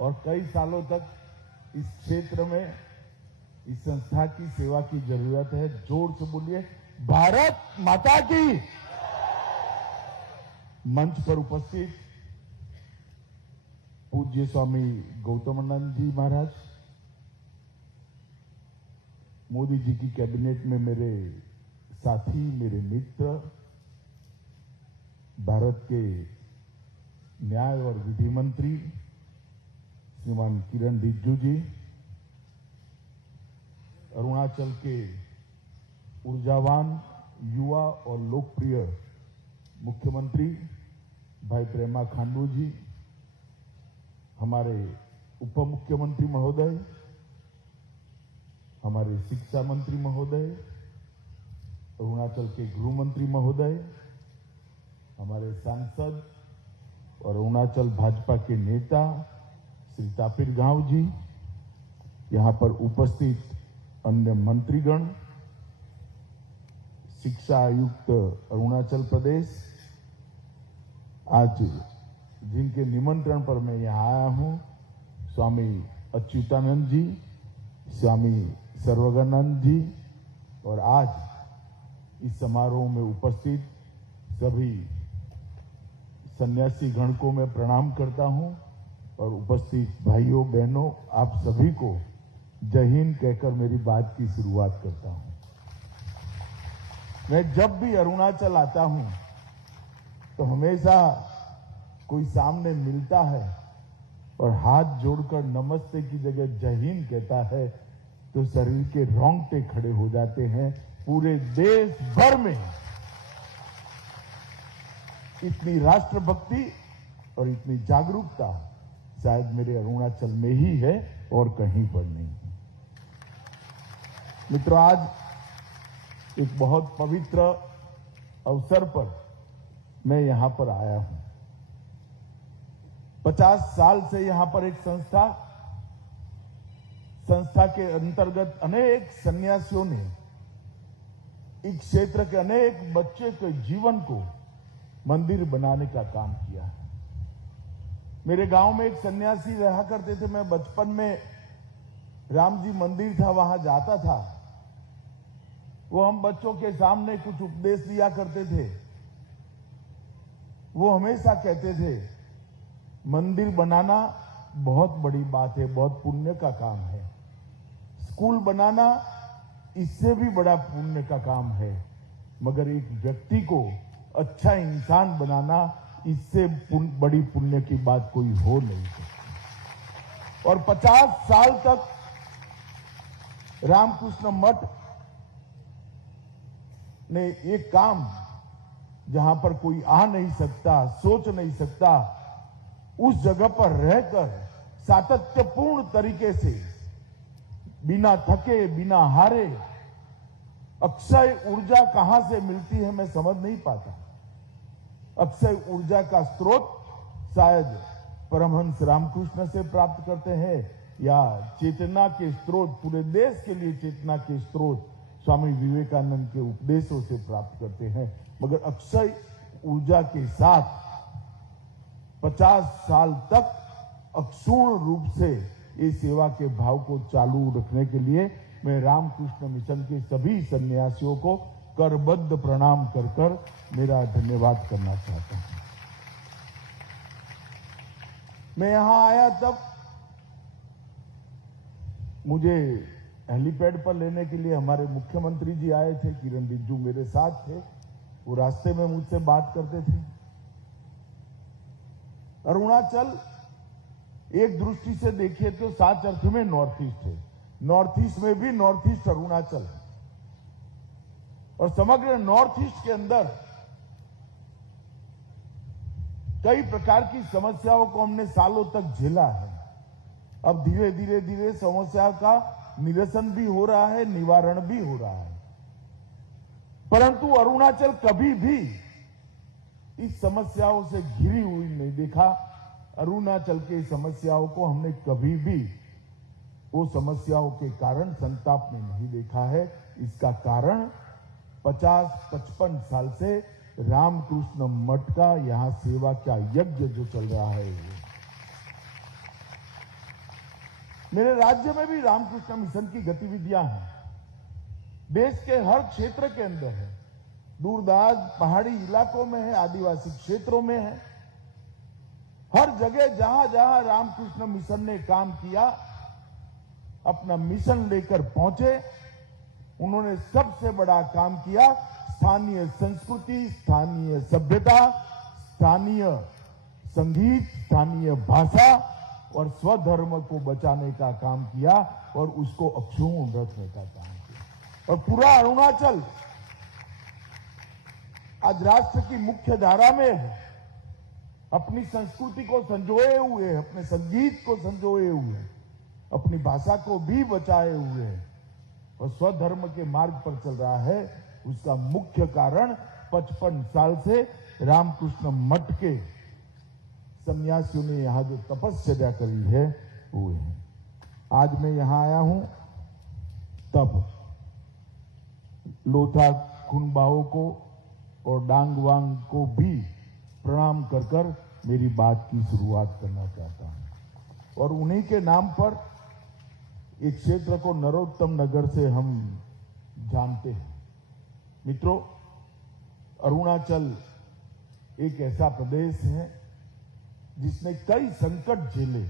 और कई सालों तक इस क्षेत्र में इस संस्था की सेवा की जरूरत है। जोर से बोलिए, भारत माता की। मंच पर उपस्थित पूज्य स्वामी गौतमानंद जी महाराज, मोदी जी की कैबिनेट में मेरे साथी, मेरे मित्र, भारत के न्याय और विधि मंत्री श्रीमान किरण रिजिजू जी, अरुणाचल के ऊर्जावान, युवा और लोकप्रिय मुख्यमंत्री भाई पेमा खांडू जी, हमारे उप मुख्यमंत्री महोदय, हमारे शिक्षा मंत्री महोदय, अरुणाचल के गृह मंत्री महोदय, हमारे सांसद और अरुणाचल भाजपा के नेता श्री तापिर गांव जी, यहां पर उपस्थित अन्य मंत्रीगण, शिक्षा आयुक्त अरुणाचल प्रदेश, आज जिनके निमंत्रण पर मैं यहां आया हूं, स्वामी अच्युतानंद जी, स्वामी सर्वज्ञानंद जी, और आज इस समारोह में उपस्थित सभी सन्यासी गण को मैं प्रणाम करता हूं और उपस्थित भाइयों बहनों, आप सभी को जय हिंद कहकर मेरी बात की शुरुआत करता हूं। मैं जब भी अरुणाचल आता हूं तो हमेशा कोई सामने मिलता है और हाथ जोड़कर नमस्ते की जगह जय हिंद कहता है तो शरीर के रोंगटे खड़े हो जाते हैं। पूरे देश भर में इतनी राष्ट्रभक्ति और इतनी जागरूकता शायद मेरे अरुणाचल में ही है और कहीं पर नहीं। मित्रों, आज एक बहुत पवित्र अवसर पर मैं यहां पर आया हूं। 50 साल से यहां पर एक संस्था के अंतर्गत अनेक सन्यासियों ने इस क्षेत्र के अनेक बच्चे के जीवन को मंदिर बनाने का काम किया है। मेरे गांव में एक सन्यासी रहा करते थे। मैं बचपन में राम जी मंदिर था, वहां जाता था। वो हम बच्चों के सामने कुछ उपदेश दिया करते थे। वो हमेशा कहते थे, मंदिर बनाना बहुत बड़ी बात है, बहुत पुण्य का काम है। स्कूल बनाना इससे भी बड़ा पुण्य का काम है, मगर एक व्यक्ति को अच्छा इंसान बनाना इससे बड़ी पुण्य की बात कोई हो नहीं सकती। और 50 साल तक रामकृष्ण मठ ने एक काम, जहां पर कोई आ नहीं सकता, सोच नहीं सकता, उस जगह पर रहकर सातत्यपूर्ण तरीके से, बिना थके, बिना हारे, अक्षय ऊर्जा कहां से मिलती है मैं समझ नहीं पाता। अक्षय ऊर्जा का स्रोत शायद परमहंस रामकृष्ण से प्राप्त करते हैं, या चेतना के स्रोत, पूरे देश के लिए चेतना के स्रोत स्वामी विवेकानंद के उपदेशों से प्राप्त करते हैं। मगर अक्षय ऊर्जा के साथ 50 साल तक अक्षुण्ण रूप से इस सेवा के भाव को चालू रखने के लिए मैं रामकृष्ण मिशन के सभी सन्यासियों को करबद्ध प्रणाम कर कर मेरा धन्यवाद करना चाहता हूं। मैं यहां आया तब मुझे हेलीपैड पर लेने के लिए हमारे मुख्यमंत्री जी आए थे, किरण रिजिजू मेरे साथ थे। वो रास्ते में मुझसे बात करते थे। अरुणाचल एक दृष्टि से देखिए तो 7 अर्थ में नॉर्थ ईस्ट है। नॉर्थ ईस्ट में भी नॉर्थ ईस्ट अरुणाचल है, और समग्र नॉर्थ ईस्ट के अंदर कई प्रकार की समस्याओं को हमने सालों तक झेला है। अब धीरे धीरे समस्या का निरसन भी हो रहा है, निवारण भी हो रहा है। परंतु अरुणाचल कभी भी इस समस्याओं से घिरी हुई नहीं देखा। अरुणाचल की समस्याओं को हमने कभी भी वो समस्याओं के कारण संताप में नहीं देखा है। इसका कारण 50-55 साल से रामकृष्ण मठ का यहां सेवा का यज्ञ जो चल रहा है। मेरे राज्य में भी रामकृष्ण मिशन की गतिविधियां हैं। देश के हर क्षेत्र के अंदर है, दूरदराज पहाड़ी इलाकों में है, आदिवासी क्षेत्रों में है। हर जगह जहां जहां रामकृष्ण मिशन ने काम किया, अपना मिशन लेकर पहुंचे, उन्होंने सबसे बड़ा काम किया स्थानीय संस्कृति, स्थानीय सभ्यता, स्थानीय संगीत, स्थानीय भाषा और स्वधर्म को बचाने का काम किया और उसको अक्षुण्ण रखने का काम किया। और पूरा अरुणाचल आज राष्ट्र की मुख्य धारा में है, अपनी संस्कृति को संजोए हुए, अपने संगीत को संजोए हुए, अपनी भाषा को भी बचाए हुए और स्वधर्म के मार्ग पर चल रहा है। उसका मुख्य कारण 55 साल से रामकृष्ण मठ के सन्यासियों ने यहां जो तपस्या करी है वो है। आज मैं यहां आया हूं तब लोथा खुनबाओ को और डांग वांग को भी प्रणाम कर कर मेरी बात की शुरुआत करना चाहता हूं। और उन्हीं के नाम पर एक क्षेत्र को नरोत्तम नगर से हम जानते हैं। मित्रों, अरुणाचल एक ऐसा प्रदेश है जिसने कई संकट झेले,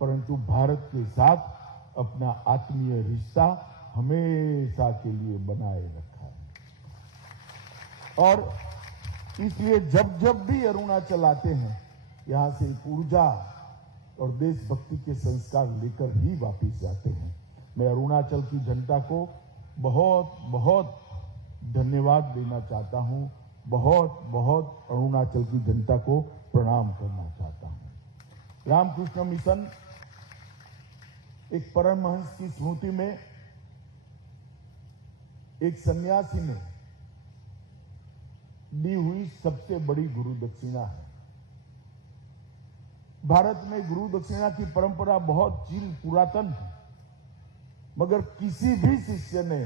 परंतु भारत के साथ अपना आत्मीय रिश्ता हमेशा के लिए बनाए रखा है। और इसलिए जब जब भी अरुणाचल आते हैं, यहां से एक ऊर्जा और देशभक्ति के संस्कार लेकर ही वापस जाते हैं। मैं अरुणाचल की जनता को बहुत बहुत धन्यवाद देना चाहता हूं, बहुत बहुत अरुणाचल की जनता को प्रणाम करना चाहता हूं। रामकृष्ण मिशन एक परमहंस की स्मृति में एक सन्यासी ने दी हुई सबसे बड़ी गुरु दक्षिणा है। भारत में गुरु दक्षिणा की परंपरा बहुत चिर पुरातन है, मगर किसी भी शिष्य ने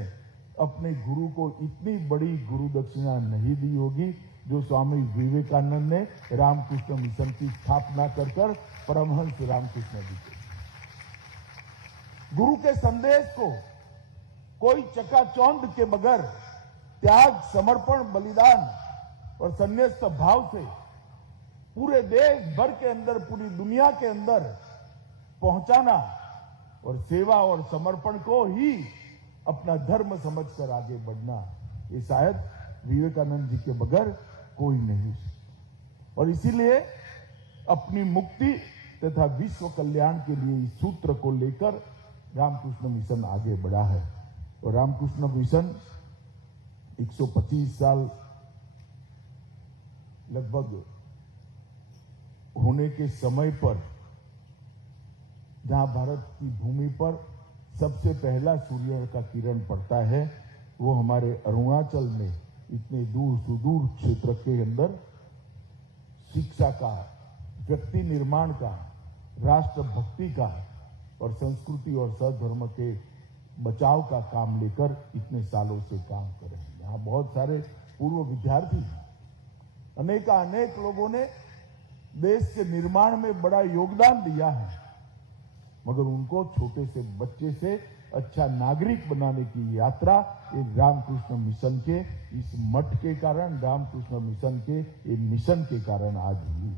अपने गुरु को इतनी बड़ी गुरु दक्षिणा नहीं दी होगी जो स्वामी विवेकानंद ने रामकृष्ण मिशन की स्थापना कर परमहंस रामकृष्ण जी को। गुरु के संदेश को कोई चकाचौंध के बगैर त्याग, समर्पण, बलिदान और संन्यास्त भाव से पूरे देश भर के अंदर, पूरी दुनिया के अंदर पहुंचाना और सेवा और समर्पण को ही अपना धर्म समझकर आगे बढ़ना, ये शायद विवेकानंद जी के बगैर कोई नहीं। और इसीलिए अपनी मुक्ति तथा विश्व कल्याण के लिए इस सूत्र को लेकर रामकृष्ण मिशन आगे बढ़ा है। और रामकृष्ण मिशन 125 साल लगभग होने के समय पर, जहां भारत की भूमि पर सबसे पहला सूर्य का किरण पड़ता है, वो हमारे अरुणाचल में इतने दूर सुदूर क्षेत्र के अंदर शिक्षा का, व्यक्ति निर्माण का, राष्ट्र भक्ति का और संस्कृति और सद्धर्म के बचाव का काम लेकर इतने सालों से काम कर रहे हैं। यहाँ बहुत सारे पूर्व विद्यार्थी हैं, अनेक लोगों ने देश के निर्माण में बड़ा योगदान दिया है, मगर उनको छोटे से बच्चे से अच्छा नागरिक बनाने की यात्रा ये रामकृष्ण मिशन के इस मठ के कारण, रामकृष्ण मिशन के ये मिशन के कारण आज हुई।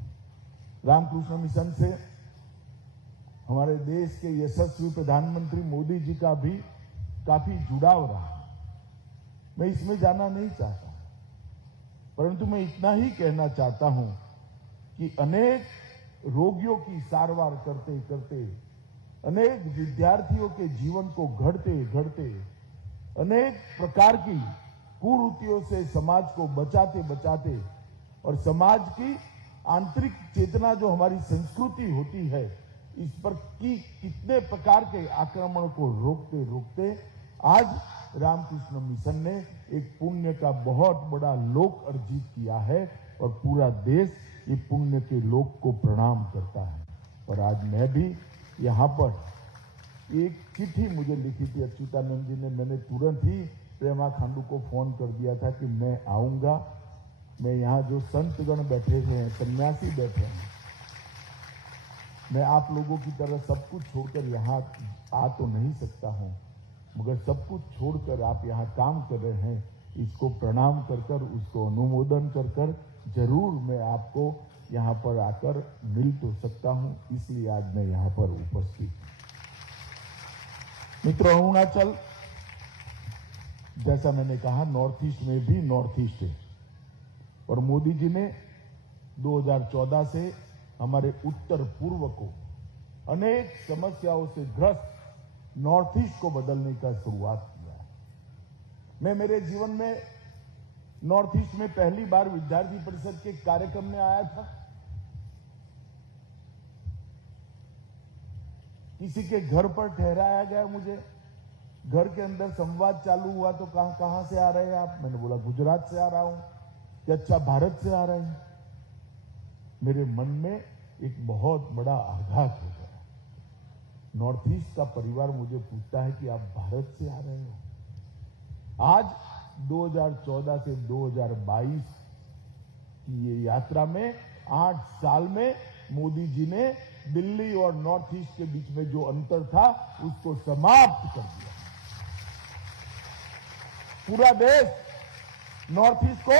रामकृष्ण मिशन से हमारे देश के यशस्वी प्रधानमंत्री मोदी जी का भी काफी जुड़ाव रहा। मैं इसमें जाना नहीं चाहता, परंतु मैं इतना ही कहना चाहता हूं कि अनेक रोगियों की सारवार करते करते, अनेक विद्यार्थियों के जीवन को गढ़ते गढ़ते, अनेक प्रकार की कुरीतियों से समाज को बचाते बचाते और समाज की आंतरिक चेतना जो हमारी संस्कृति होती है, इस पर की कितने प्रकार के आक्रमण को रोकते रोकते आज रामकृष्ण मिशन ने एक पुण्य का बहुत बड़ा लोक अर्जित किया है और पूरा देश ये पुण्य के लोक को प्रणाम करता है। और आज मैं भी यहाँ पर एक चिट्ठी मुझे लिखी थी अच्युतानंद जी ने, मैंने तुरंत ही प्रेमा खांडू को फोन कर दिया था कि मैं आऊंगा। मैं यहाँ जो संतगण बैठे हुए हैं, सन्यासी बैठे हैं, मैं आप लोगों की तरह सब कुछ छोड़कर यहाँ आ तो नहीं सकता हूँ, मगर सब कुछ छोड़कर आप यहाँ काम कर रहे हैं, इसको प्रणाम कर कर, उसको अनुमोदन कर कर जरूर मैं आपको यहाँ पर आकर मिल तो सकता हूँ, इसलिए आज मैं यहाँ पर उपस्थित। मित्रों, अरुणाचल जैसा मैंने कहा नॉर्थ ईस्ट में भी नॉर्थ ईस्ट है, और मोदी जी ने 2014 से हमारे उत्तर पूर्व को अनेक समस्याओं से ग्रस्त नॉर्थ ईस्ट को बदलने का शुरुआत किया है। मैं मेरे जीवन में नॉर्थ ईस्ट में पहली बार विद्यार्थी परिषद के कार्यक्रम में आया था। किसी के घर पर ठहराया गया, मुझे घर के अंदर संवाद चालू हुआ तो कहां से आ रहे हैं आप? मैंने बोला गुजरात से आ रहा हूं। कि अच्छा, भारत से आ रहे हैं? मेरे मन में एक बहुत बड़ा आघात हो गया। नॉर्थ ईस्ट का परिवार मुझे पूछता है कि आप भारत से आ रहे हो। आज 2014 से 2022 की ये यात्रा में 8 साल में मोदी जी ने दिल्ली और नॉर्थ ईस्ट के बीच में जो अंतर था उसको समाप्त कर दिया। पूरा देश नॉर्थ ईस्ट को